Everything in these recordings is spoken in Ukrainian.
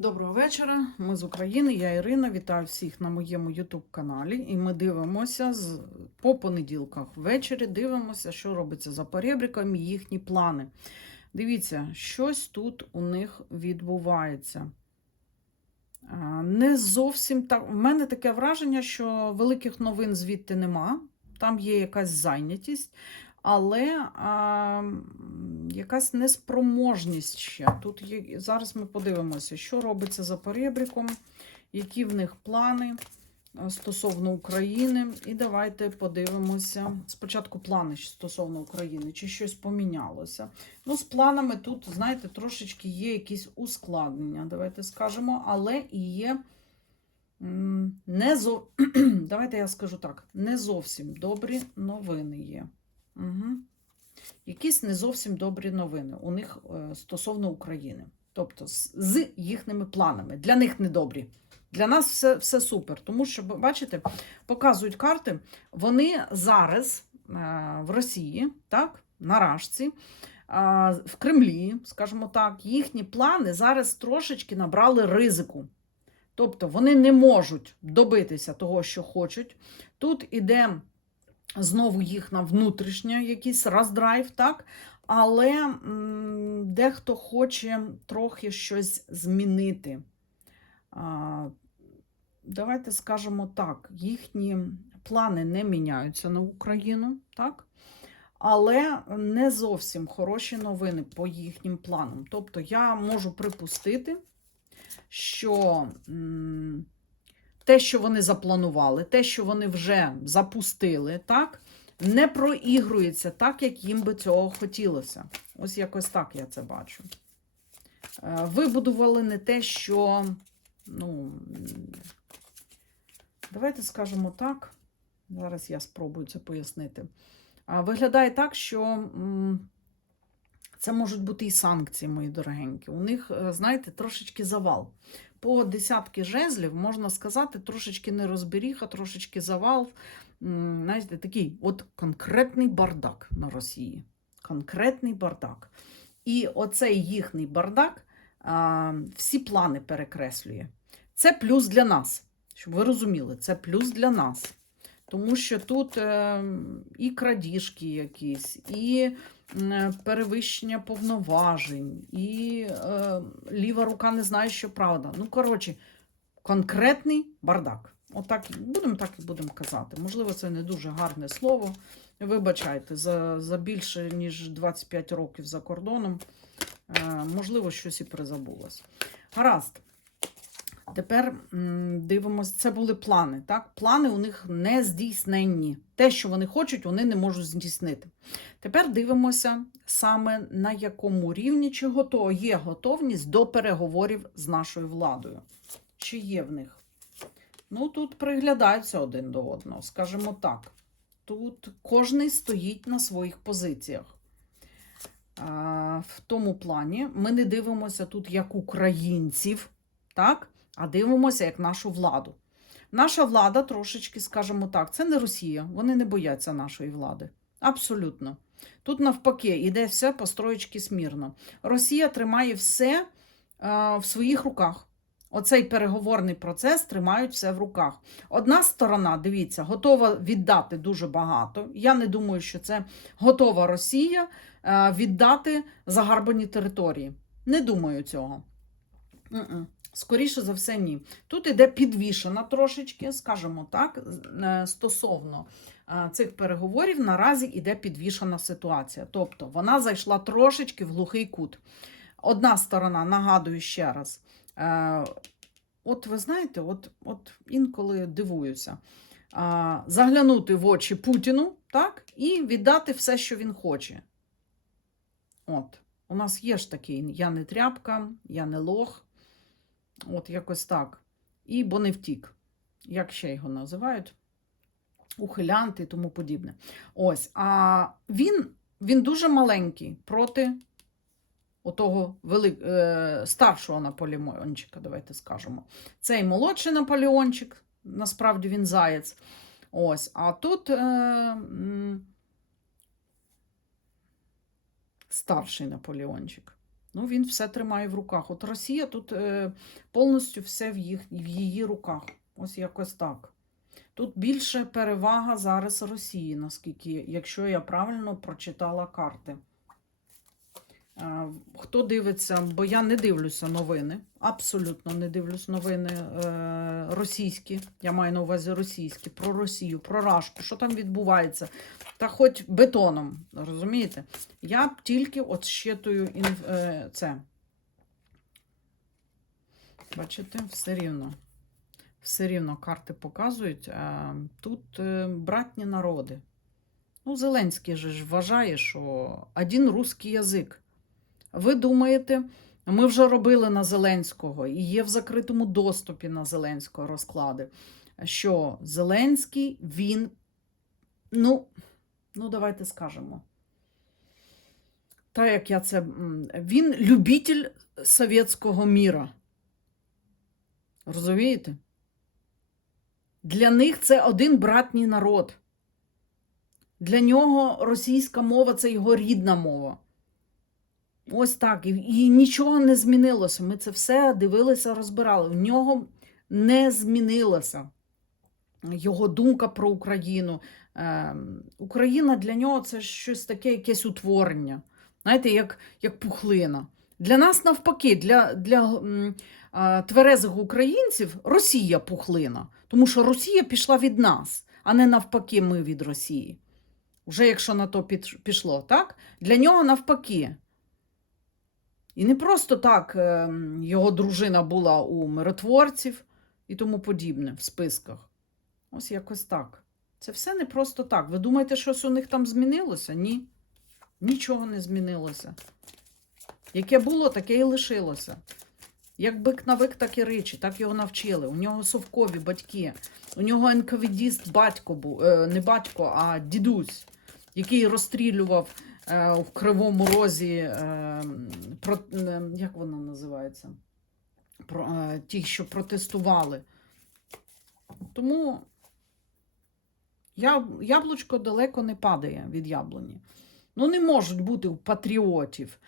Доброго вечора. Ми з України. Я Ірина. Вітаю всіх на моєму YouTube каналі. І ми дивимося з по понеділках ввечері. Дивимося, що робиться за перебріком і їхні плани. Дивіться, щось тут у них відбувається. Не зовсім так. У мене таке враження, що великих новин звідти нема. Там є якась зайнятість, але а, якась неспроможність ще. Тут є, зараз ми подивимося, що робиться за перебріком, які в них плани стосовно України. І давайте подивимося. Спочатку плани стосовно України, чи щось помінялося. Ну, з планами тут, знаєте, трошечки є якісь ускладнення, давайте скажемо, але і є. Не зо... Давайте я скажу так: не зовсім добрі новини є. Угу. Якісь не зовсім добрі новини у них е, стосовно України. Тобто з, їхніми планами. Для них недобрі. Для нас все, все супер. Тому що, бачите, показують карти, вони зараз е, в Росії, так, на Рашці, е, в Кремлі, скажімо так, їхні плани зараз трошечки набрали ризику. Тобто вони не можуть добитися того, що хочуть. Тут іде знову їхня внутрішня якийсь роздрайв, так? Але дехто хоче трохи щось змінити. Давайте скажемо так: їхні плани не міняються на Україну, так? Але не зовсім хороші новини по їхнім планам. Тобто я можу припустити, що те, що вони запланували, те, що вони вже запустили, так, не проігрується так, як їм би цього хотілося. Ось якось так я це бачу. Е, Вибудували не те, що, ну, давайте скажемо так. Зараз я спробую це пояснити. Виглядає так, що це можуть бути і санкції, мої дорогенькі. У них, е, знаєте, трошечки завал. По десятки жезлів, можна сказати, трошечки нерозберіха, трошечки завал. Знаєте, такий от конкретний бардак на Росії. Конкретний бардак. І оцей їхній бардак а, всі плани перекреслює. Це плюс для нас. Щоб ви розуміли, це плюс для нас. Тому що тут е, і крадіжки якісь, і перевищення повноважень, і е, ліва рука не знає, що правда. Ну, коротше, конкретний бардак. Отак будемо так і будемо казати. Можливо, це не дуже гарне слово. Вибачайте, за, за більше ніж 25 років за кордоном. Е, можливо, щось і призабулось. Гаразд. Тепер дивимося, це були плани. Так? Плани у них не здійсненні. Те, що вони хочуть, вони не можуть здійснити. Тепер дивимося саме на якому рівні чи готово є готовність до переговорів з нашою владою. Чи є в них? Ну, тут приглядаються один до одного, скажімо так. Тут кожний стоїть на своїх позиціях. В тому плані ми не дивимося тут як українців, так? А дивимося як нашу владу. Наша влада трошечки, скажімо так, це не Росія, вони не бояться нашої влади. Абсолютно. Тут навпаки іде все по строєчки смірно. Росія тримає все е, в своїх руках. Оцей переговорний процес тримають все в руках. Одна сторона, дивіться, готова віддати дуже багато. Я не думаю, що це готова Росія е, віддати загарбані території. Не думаю цього. Скоріше за все, ні. Тут іде підвішена трошечки, скажімо так, е, стосовно е, цих переговорів наразі іде підвішена ситуація. Тобто вона зайшла трошечки в глухий кут. Одна сторона, нагадую ще раз, е, от ви знаєте, от, от інколи дивуюся. Заглянути в очі Путіну, так, і віддати все, що він хоче. От, у нас є ж такий, я не тряпка, я не лох. От якось так. І бо не втік. Як ще його називають? Ухилянт і тому подібне. Ось. А він, він дуже маленький проти отого велик, е, старшого Наполеончика, давайте скажемо. Цей молодший Наполеончик, насправді він заєць. Ось. А тут е, старший Наполеончик. Ну, він все тримає в руках. От Росія тут е, повністю все в, їх, в її руках. Ось якось так. Тут більше перевага зараз Росії, наскільки, якщо я правильно прочитала карти. Хто дивиться, бо я не дивлюся новини, абсолютно не дивлюсь новини е, російські. Я маю на увазі російські, про Росію, про Рашку, що там відбувається. Та хоч бетоном, розумієте? Я тільки от щитую е, це. Бачите, все рівно. Все рівно карти показують. Тут е, братні народи. Ну, Зеленський же ж вважає, що один русський язик. Ви думаєте, ми вже робили на Зеленського і є в закритому доступі на Зеленського розклади, що Зеленський він, ну, ну давайте скажемо. Так як я це. Він любитель совєтського міра. Розумієте? Для них це один братній народ. Для нього російська мова це його рідна мова. Ось так. І, і нічого не змінилося. Ми це все дивилися, розбирали. В нього не змінилося його думка про Україну. Е, Україна для нього це щось таке, якесь утворення. Знаєте, як, як пухлина. Для нас навпаки, для, для а, тверезих українців Росія пухлина. Тому що Росія пішла від нас, а не навпаки, ми від Росії. Уже якщо на то пішло, так? Для нього навпаки. І не просто так ем, його дружина була у миротворців і тому подібне в списках. Ось якось так. Це все не просто так. Ви думаєте, щось у них там змінилося? Ні. Нічого не змінилося. Яке було, таке і лишилося. Як бик на вик, так і речі, так його навчили. У нього совкові батьки, у нього НКВДіст батько був, е, не батько, а дідусь, який розстрілював в Кривому Розі, е, про, е, як воно називається? Про, е, ті, що протестували. Тому яблучко далеко не падає від яблуні. Ну, не можуть бути у патріотів,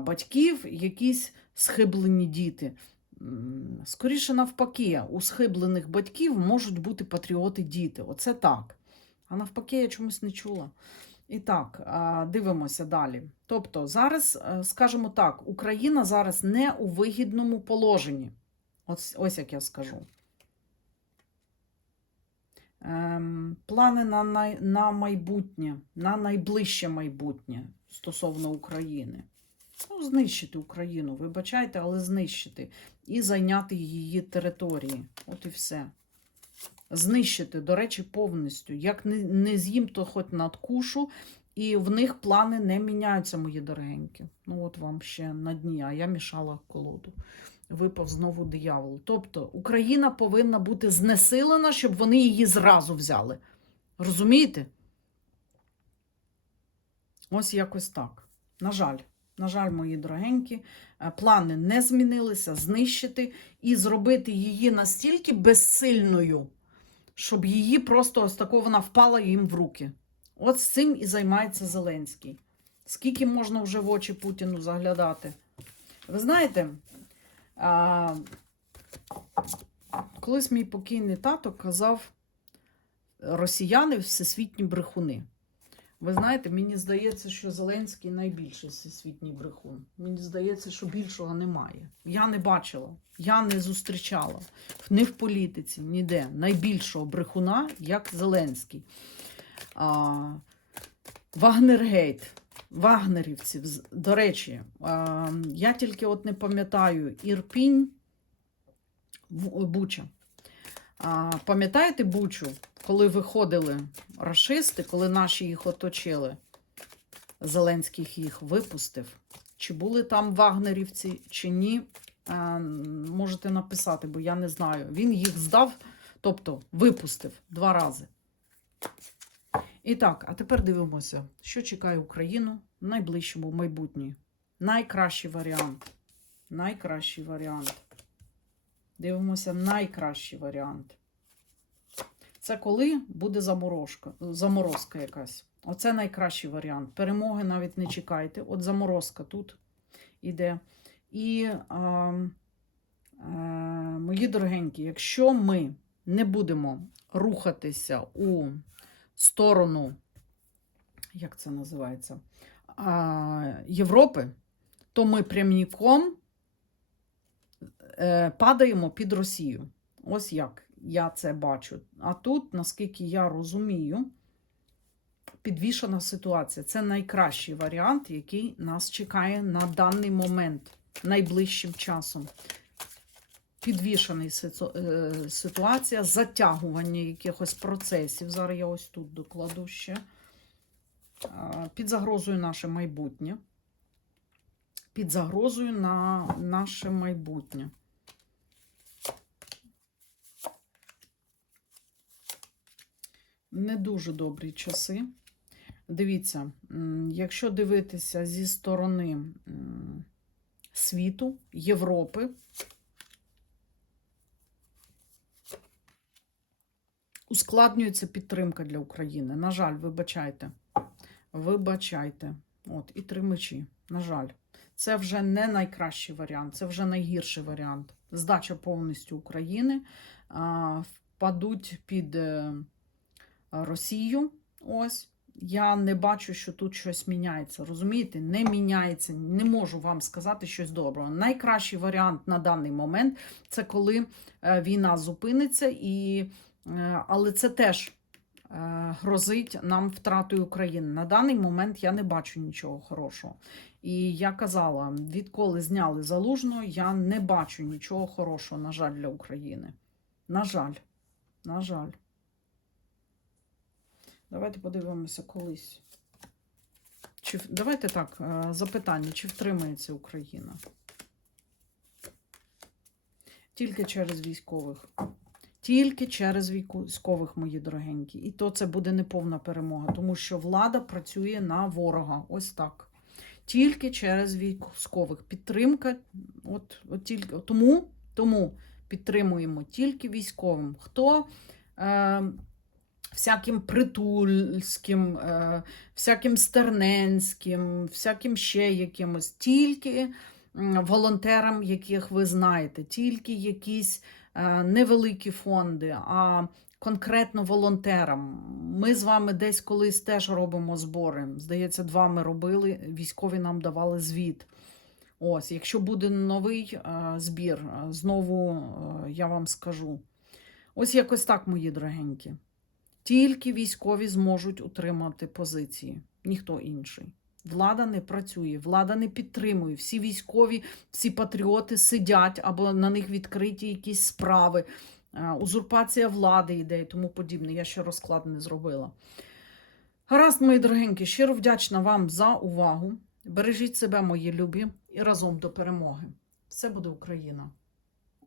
батьків якісь схиблені діти. Скоріше навпаки, у схиблених батьків можуть бути патріоти-діти. Оце так. А навпаки, я чомусь не чула. І так, дивимося далі. Тобто, зараз, е, скажімо так, Україна зараз не у вигідному положенні. Ось, ось як я скажу. Ем, плани на, най, на майбутнє, на найближче майбутнє стосовно України. Ну, знищити Україну, вибачайте, але знищити і зайняти її території. От і все. Знищити, до речі, повністю. Як не, не з'їм, то хоч надкушу, і в них плани не міняються, мої дорогенькі. Ну, от вам ще на дні, а я мішала колоду. Випав знову диявол. Тобто Україна повинна бути знесилена, щоб вони її зразу взяли. Розумієте? Ось якось так. На жаль, на жаль, мої дорогенькі, е, плани не змінилися, знищити і зробити її настільки безсильною, щоб її просто ось тако вона впала їм в руки. От з цим і займається Зеленський. Скільки можна вже в очі Путіну заглядати? Ви знаєте, а, колись мій покійний тато казав, росіяни всесвітні брехуни. Ви знаєте, мені здається, що Зеленський найбільший всесвітній брехун. Мені здається, що більшого немає. Я не бачила, я не зустрічала ні в політиці, ніде найбільшого брехуна, як Зеленський. А, Вагнергейт. Вагнерівців. До речі, а, я тільки от не пам'ятаю Ірпінь, В- Буча. А, пам'ятаєте Бучу, коли виходили рашисти, коли наші їх оточили? Зеленський їх випустив. Чи були там вагнерівці, чи ні? Можете написати, бо я не знаю. Він їх здав, тобто випустив два рази. І так, а тепер дивимося, що чекає Україну в найближчому майбутнє. Найкращий варіант. Найкращий варіант. Дивимося найкращий варіант. Це коли буде заморозка, заморозка якась. Оце найкращий варіант. Перемоги навіть не чекайте. От заморозка тут. іде. І, а, а, мої дорогенькі, якщо ми не будемо рухатися у сторону, як це називається, а, Європи, то ми пряміком е, падаємо під Росію. Ось як я це бачу. А тут, наскільки я розумію, підвішена ситуація. Це найкращий варіант, який нас чекає на даний момент, найближчим часом. Підвішена ситуація, затягування якихось процесів. Зараз я ось тут докладу ще. Під загрозою наше майбутнє. Під загрозою на наше майбутнє. Не дуже добрі часи. Дивіться, якщо дивитися зі сторони світу, Європи, ускладнюється підтримка для України. На жаль, вибачайте. Вибачайте. От, і три мечі. На жаль. Це вже не найкращий варіант, це вже найгірший варіант. Здача повністю України впадуть під е, Росію. Ось. Я не бачу, що тут щось міняється. Розумієте? Не міняється. Не можу вам сказати щось доброго. Найкращий варіант на даний момент це коли е, війна зупиниться, і, е, але це теж е, грозить нам втратою України. На даний момент я не бачу нічого хорошого. І я казала, відколи зняли залужного, я не бачу нічого хорошого, на жаль, для України. На жаль, на жаль. Давайте подивимося колись. Чи, давайте так, е, запитання, чи втримається Україна? Тільки через військових. Тільки через військових, мої дорогенькі. І то це буде неповна перемога, тому що влада працює на ворога. Ось так. Тільки через військових. Підтримка. От, от тільки, тому, тому підтримуємо тільки військовим. Хто е, всяким притульським, е, всяким стерненським, всяким ще якимось, тільки волонтерам, яких ви знаєте, тільки якісь е, невеликі фонди, а конкретно волонтерам. Ми з вами десь колись теж робимо збори. Здається, два ми робили, військові нам давали звіт. Ось, якщо буде новий е, збір, знову я вам скажу. Ось якось так, мої дорогенькі. Тільки військові зможуть утримати позиції, ніхто інший. Влада не працює, влада не підтримує. Всі військові, всі патріоти сидять або на них відкриті якісь справи. Е, Узурпація влади йде і тому подібне. Я ще розклад не зробила. Гаразд, мої дорогенькі, щиро вдячна вам за увагу. Бережіть себе, мої любі, і разом до перемоги. Все буде Україна!